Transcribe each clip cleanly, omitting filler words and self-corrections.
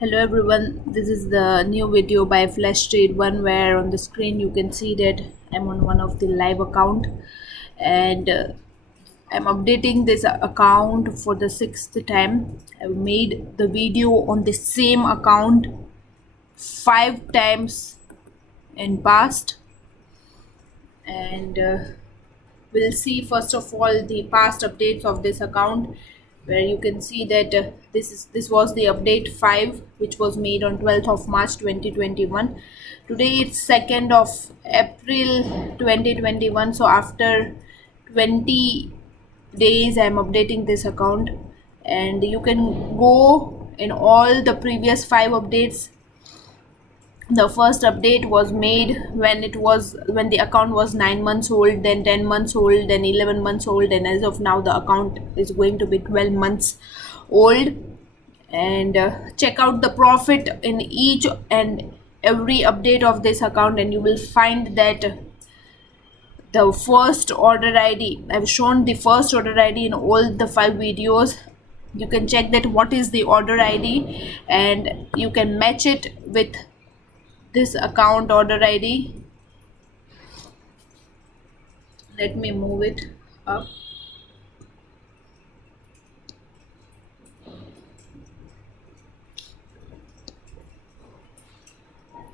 Hello everyone, this is the new video by Flash Trade One where on the screen you can see that I'm on one of the live account and I'm updating this account for the sixth time. I've made the video on the same account 5 times in past and we'll see first of all the past updates of this account where you can see that this was the update 5 which was made on 12th of March 2021. Today it's 2nd of April 2021, so after 20 days I'm updating this account and you can go in all the previous 5 updates. The first update was made when the account was 9 months old, then 10 months old, then 11 months old, and as of now the account is going to be 12 months old. And check out the profit in each and every update of this account and you will find that the first order ID, I've shown the first order ID in all the 5 videos. You can check that what is the order ID and you can match it with this account order ID. Let me move it up.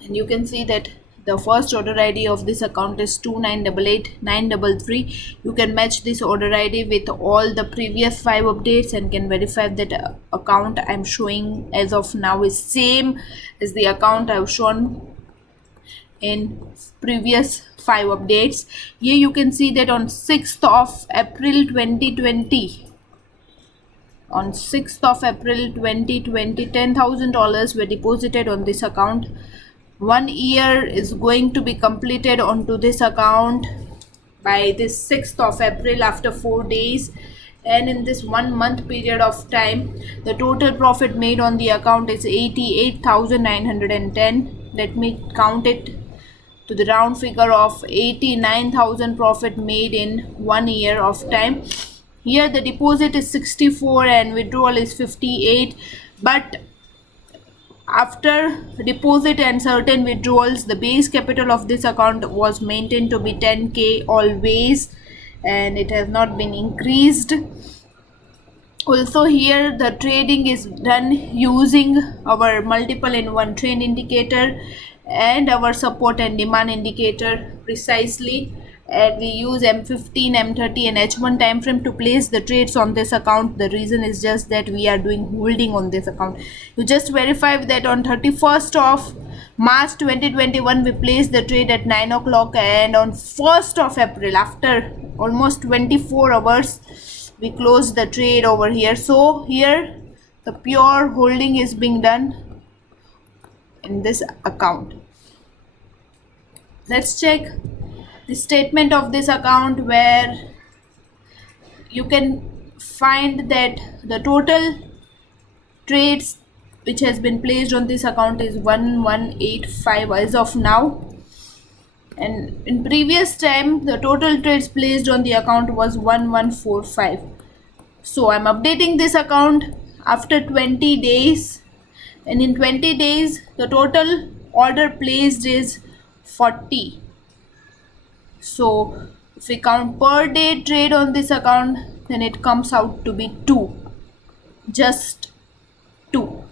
And you can see that the first order ID of this account is 2988933. You can match this order ID with all the previous 5 updates and can verify that account I'm showing as of now is same as the account I've shown in previous 5 updates. Here you can see that on 6th of April 2020, on 6th of April 2020, $10,000 were deposited on this account. 1 year is going to be completed onto this account by this 6th of April after 4 days, and in this 1 month period of time the total profit made on the account is 88,910. Let me count it to the round figure of 89,000 profit made in 1 year of time. Here the deposit is 64 and withdrawal is 58, but after deposit and certain withdrawals the base capital of this account was maintained to be 10k always and it has not been increased. Also here the trading is done using our multiple in one trend indicator and our support and demand indicator precisely, and we use M15, M30 and H1 time frame to place the trades on this account. The reason is just that we are doing holding on this account. You just verify that on 31st of March 2021 we placed the trade at 9 o'clock and on 1st of April after almost 24 hours we closed the trade over here. So here the pure holding is being done in this account. Let's check the statement of this account where you can find that the total trades which has been placed on this account is 1185 as of now, and in previous time the total trades placed on the account was 1145. So I'm updating this account after 20 days, and in 20 days the total order placed is 40. So if we count per day trade on this account then it comes out to be 2, just 2,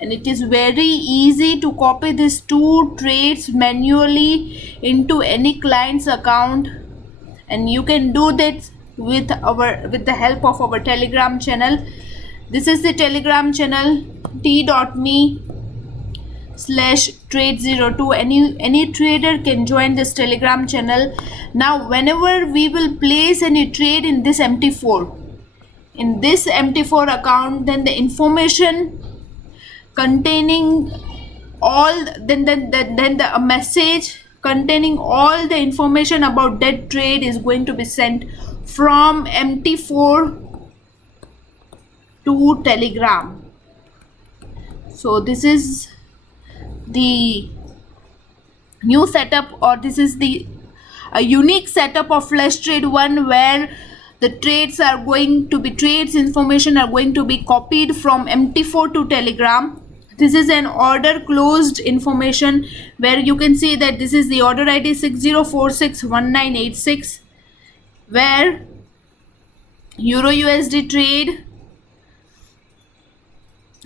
and it is very easy to copy these 2 trades manually into any client's account, and you can do that with the help of our Telegram channel. This is the Telegram channel t.me/trade02. Any trader can join this Telegram channel. Now whenever we will place any trade in this MT4 account, then the information containing all a message containing all the information about that trade is going to be sent from MT4 to Telegram. So this is the new setup, or this is a unique setup of Flash Trade One where the trades information are going to be copied from MT4 to Telegram. This is an order closed information where you can see that this is the order ID 60461986, where Euro USD trade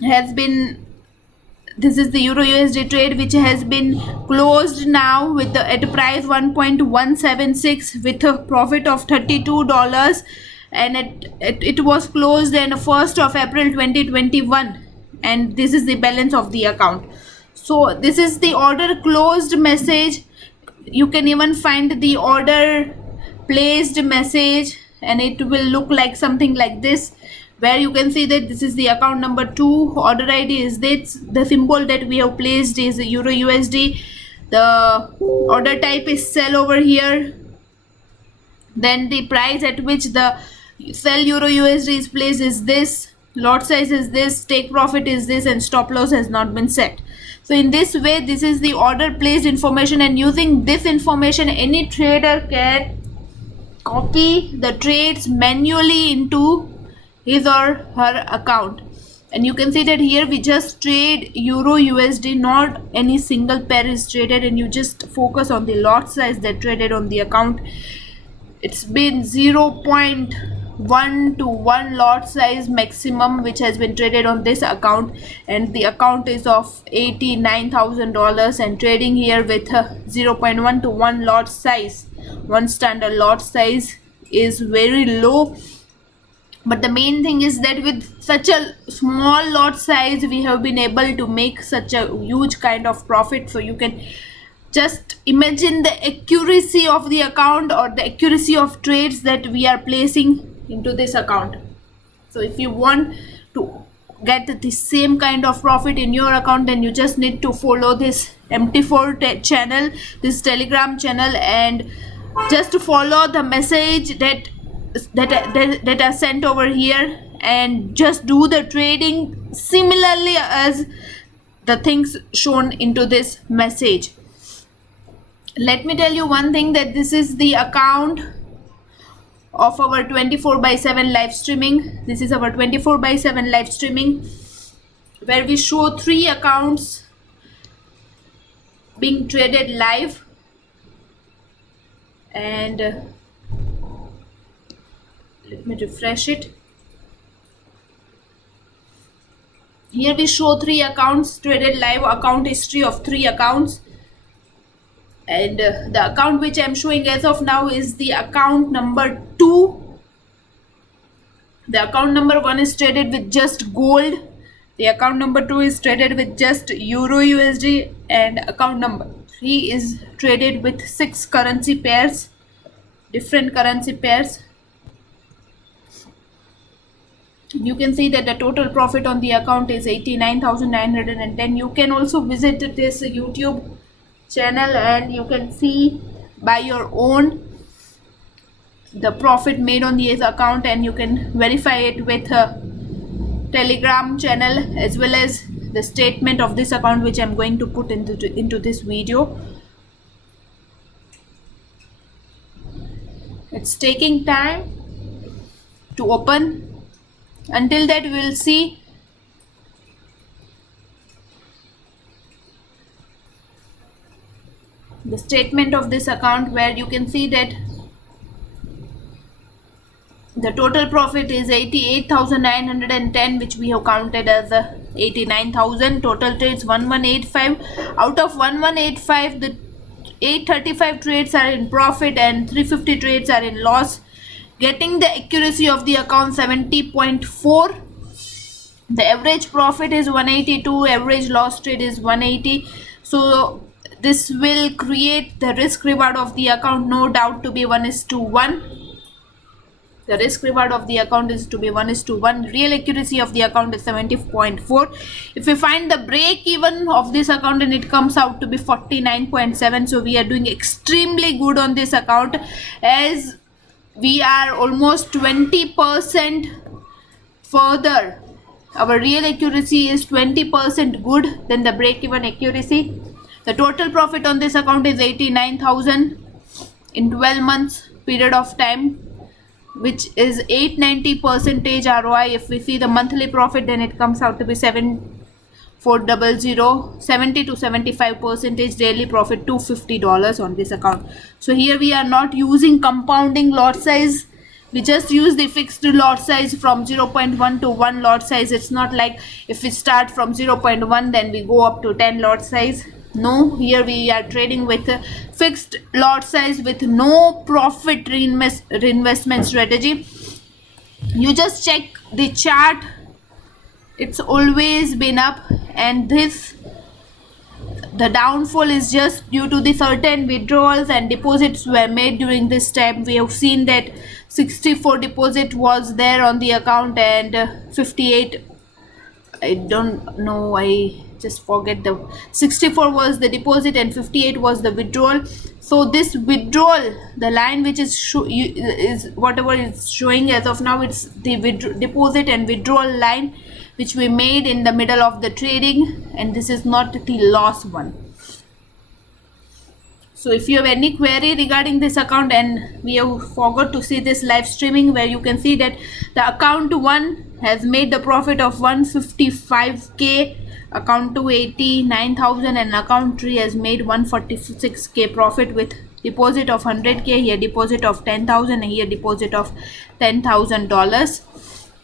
has been, this is the Euro USD trade which has been closed now with the at price 1.176 with a profit of $32, and it was closed on 1st of April 2021, and this is the balance of the account. So this is the order closed message. You can even find the order placed message, and it will look like something like this, where you can see that this is the account number 2, order ID is this, the symbol that we have placed is Euro USD, the order type is sell over here, then the price at which the sell Euro USD is placed is this, lot size is this, take profit is this, and stop loss has not been set. So in this way, this is the order placed information, and using this information any trader can copy the trades manually into his or her account. And you can see that here we just trade Euro USD, not any single pair is traded, and you just focus on the lot size that traded on the account. It's been 0.1 to 1 lot size maximum which has been traded on this account, and the account is of $89,000, and trading here with 0.1 to 1 lot size, one standard lot size, is very low. But the main thing is that with such a small lot size we have been able to make such a huge kind of profit. So you can just imagine the accuracy of the account or the accuracy of trades that we are placing into this account. So if you want to get the same kind of profit in your account, then you just need to follow this MT4 channel, this Telegram channel, and just to follow the message that are sent over here, and just do the trading similarly as the things shown into this message. Let me tell you one thing, that this is the account of our 24/7 live streaming. This is our 24/7 live streaming, where we show 3 accounts being traded live. And let me refresh it. Here we show 3 accounts traded live, account history of 3 accounts, and the account which I am showing as of now is the account number 2. The account number 1 is traded with just gold, the account number 2 is traded with just Euro USD, and account number 3 is traded with 6 currency pairs, different currency pairs. You can see that the total profit on the account is 89,910. You can also visit this YouTube channel and you can see by your own the profit made on this account, and you can verify it with a Telegram channel as well as the statement of this account, which I'm going to put into this video. It's taking time to open. Until that, we will see the statement of this account, where you can see that the total profit is 88,910, which we have counted as 89,000. Total trades 1185. Out of 1185, the 835 trades are in profit and 350 trades are in loss, getting the accuracy of the account 70.4. The average profit is 182, average loss trade is 180. So this will create the risk reward of the account, no doubt, to be 1:1. The risk reward of the account is to be 1:1. Real accuracy of the account is 70.4. If we find the break even of this account, and it comes out to be 49.7. So we are doing extremely good on this account, as we are almost 20% further. Our real accuracy is 20% good than the break even accuracy. The total profit on this account is 89,000 in 12 months period of time, which is 890% ROI. If we see the monthly profit, then it comes out to be 400, 70 to 75% daily profit, $250 on this account. So here we are not using compounding lot size, we just use the fixed lot size from 0.1 to 1 lot size. It's not like if we start from 0.1 then we go up to 10 lot size. No, here we are trading with a fixed lot size with no profit reinvestment strategy. You just check the chart, it's always been up, and the downfall is just due to the certain withdrawals and deposits were made during this time. We have seen that 64 deposit was there on the account and 58, I don't know, I just forget, the 64 was the deposit and 58 was the withdrawal. So this withdrawal, the line which is whatever is showing as of now, it's the deposit and withdrawal line which we made in the middle of the trading, and this is not the loss one. So if you have any query regarding this account, and we have forgot to see this live streaming where you can see that the account 1 has made the profit of 155k, account 2 89,000, and account 3 has made 146k profit with deposit of 100k, here deposit of 10,000, and here deposit of $10,000.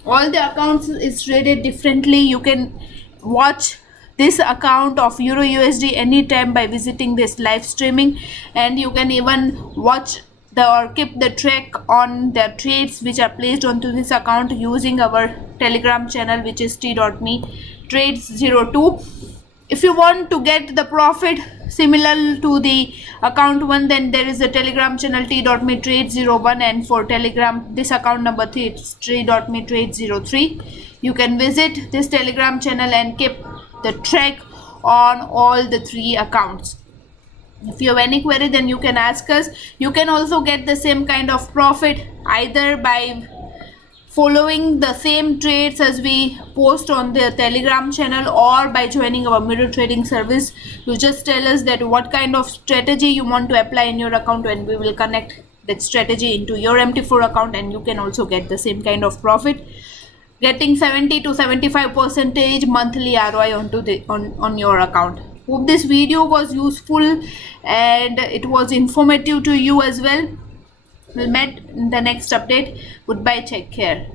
All the accounts is traded differently. You can watch this account of Euro USD anytime by visiting this live streaming, and you can even watch or keep the track on the trades which are placed onto this account using our Telegram channel, which is t.me trades02. If you want to get the profit similar to the account 1, then there is a Telegram channel t.me trades01, and for Telegram this account number 3, it's t.me trades03. You can visit this Telegram channel and keep the track on all the 3 accounts. If you have any query, then you can ask us. You can also get the same kind of profit either by following the same trades as we post on the Telegram channel, or by joining our mirror trading service. You just tell us that what kind of strategy you want to apply in your account, and we will connect that strategy into your MT4 account, and you can also get the same kind of profit, getting 70 to 75% monthly ROI on your account. Hope this video was useful and it was informative to you as well. We'll meet in the next update. Goodbye, take care.